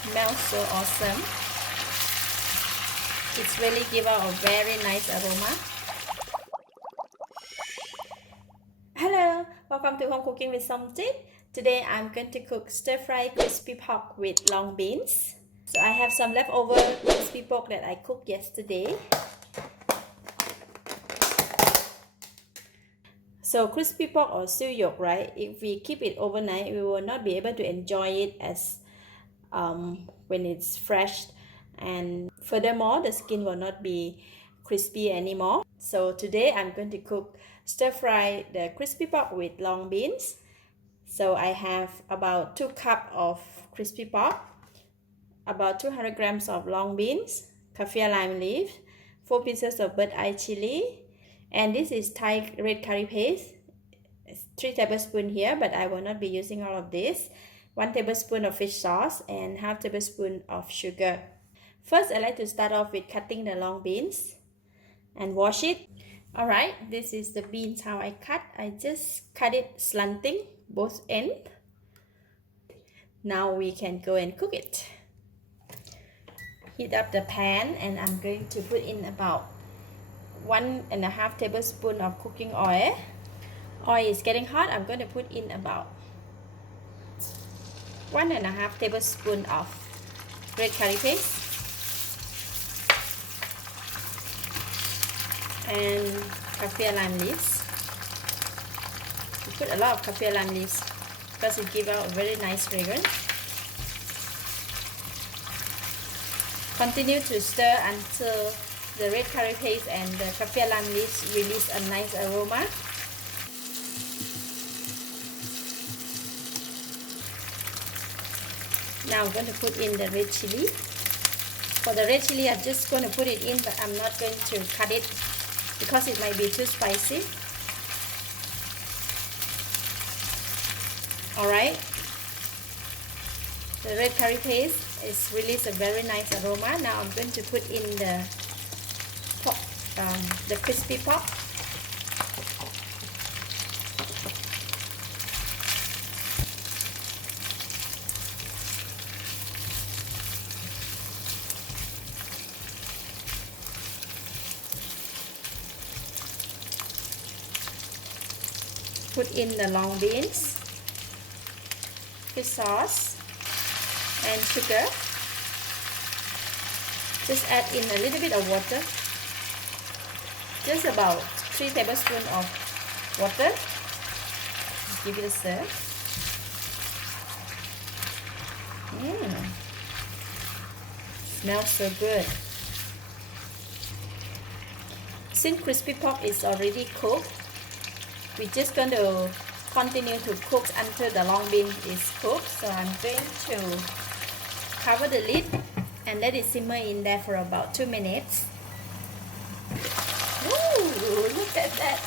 Smells so awesome. It's really give out a very nice aroma. Hello, welcome to Home Cooking with Somjit. Today I'm going to cook stir-fry crispy pork with long beans. So I have some leftover crispy pork that I cooked yesterday. So crispy pork or siu yok, right? If we keep it overnight, we will not be able to enjoy it as when it's fresh, and furthermore the skin will not be crispy anymore. So today I'm going to cook stir fry the crispy pork with long beans. So I have about 2 cups of crispy pork, about 200 grams of long beans, kaffir lime leaf, 4 pieces of bird eye chili, and this is Thai red curry paste. It's 3 tablespoons here, but I will not be using all of this. 1 tablespoon of fish sauce and half tablespoon of sugar. First, I like to start off with cutting the long beans and wash it. Alright, this is the beans how I cut. I just cut it slanting, both ends. Now we can go and cook it. Heat up the pan and I'm going to put in about 1.5 tablespoon of cooking oil. Oil is getting hot. I'm going to put in about 1.5 tablespoon of red curry paste and kaffir lime leaves. We put a lot of kaffir lime leaves because it gives out a very nice fragrance. Continue to stir until the red curry paste and the kaffir lime leaves release a nice aroma. Now I'm going to put in the red chili. For the red chili, I'm just going to put it in, but I'm not going to cut it because it might be too spicy. Alright, the red curry paste is released a very nice aroma. Now I'm going to put in the pork, the crispy pork. Put in the long beans, fish sauce and sugar. Just add in a little bit of water, just about 3 tablespoons of water. Give it a stir. Smells so good. Since crispy pork is already cooked, we're just going to continue to cook until the long bean is cooked. So I'm going to cover the lid and let it simmer in there for about 2 minutes. Ooh, look at that!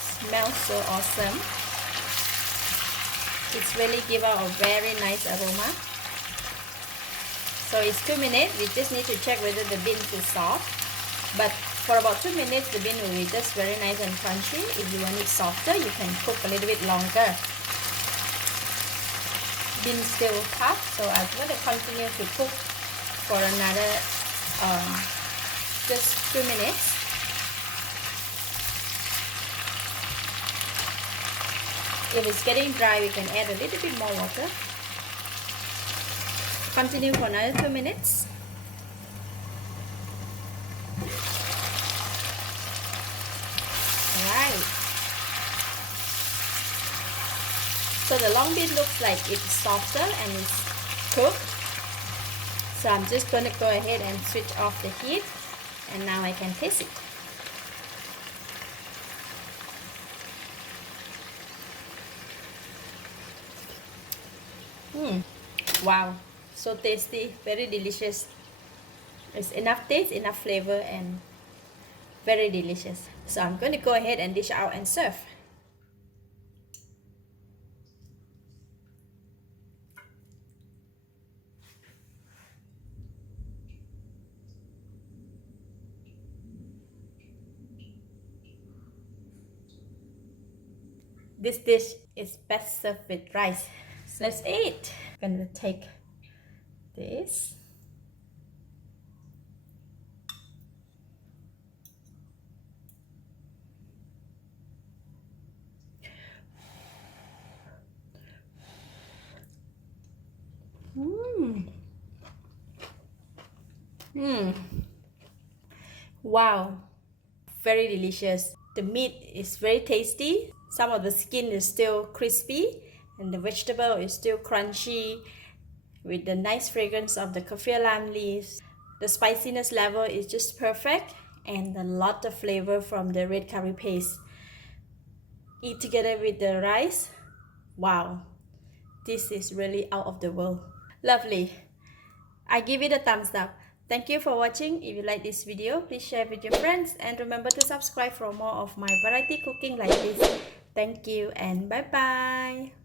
Smells so awesome. It's really give out a very nice aroma. So it's 2 minutes. We just need to check whether the beans is soft. But for about 2 minutes, the bean will be just very nice and crunchy. If you want it softer, you can cook a little bit longer. Bean still tough, so I'm going to continue to cook for another just 2 minutes. If it's getting dry, we can add a little bit more water. Continue for another 2 minutes. Right. So the long bean looks like it's softer and it's cooked. So I'm just going to go ahead and switch off the heat, and now I can taste it. Wow, so tasty, very delicious. It's enough taste, enough flavor, and very delicious. So I'm going to go ahead and dish out and serve. This dish is best served with rice. So let's eat. I'm gonna take this. Wow, very delicious. The meat is very tasty. Some of the skin is still crispy and the vegetable is still crunchy with the nice fragrance of the kaffir lime leaves. The spiciness level is just perfect and a lot of flavor from the red curry paste. Eat together with the rice. Wow, this is really out of the world. Lovely. I give it a thumbs up. Thank you for watching. If you like this video, please share with your friends and remember to subscribe for more of my variety cooking like this. Thank you and bye bye.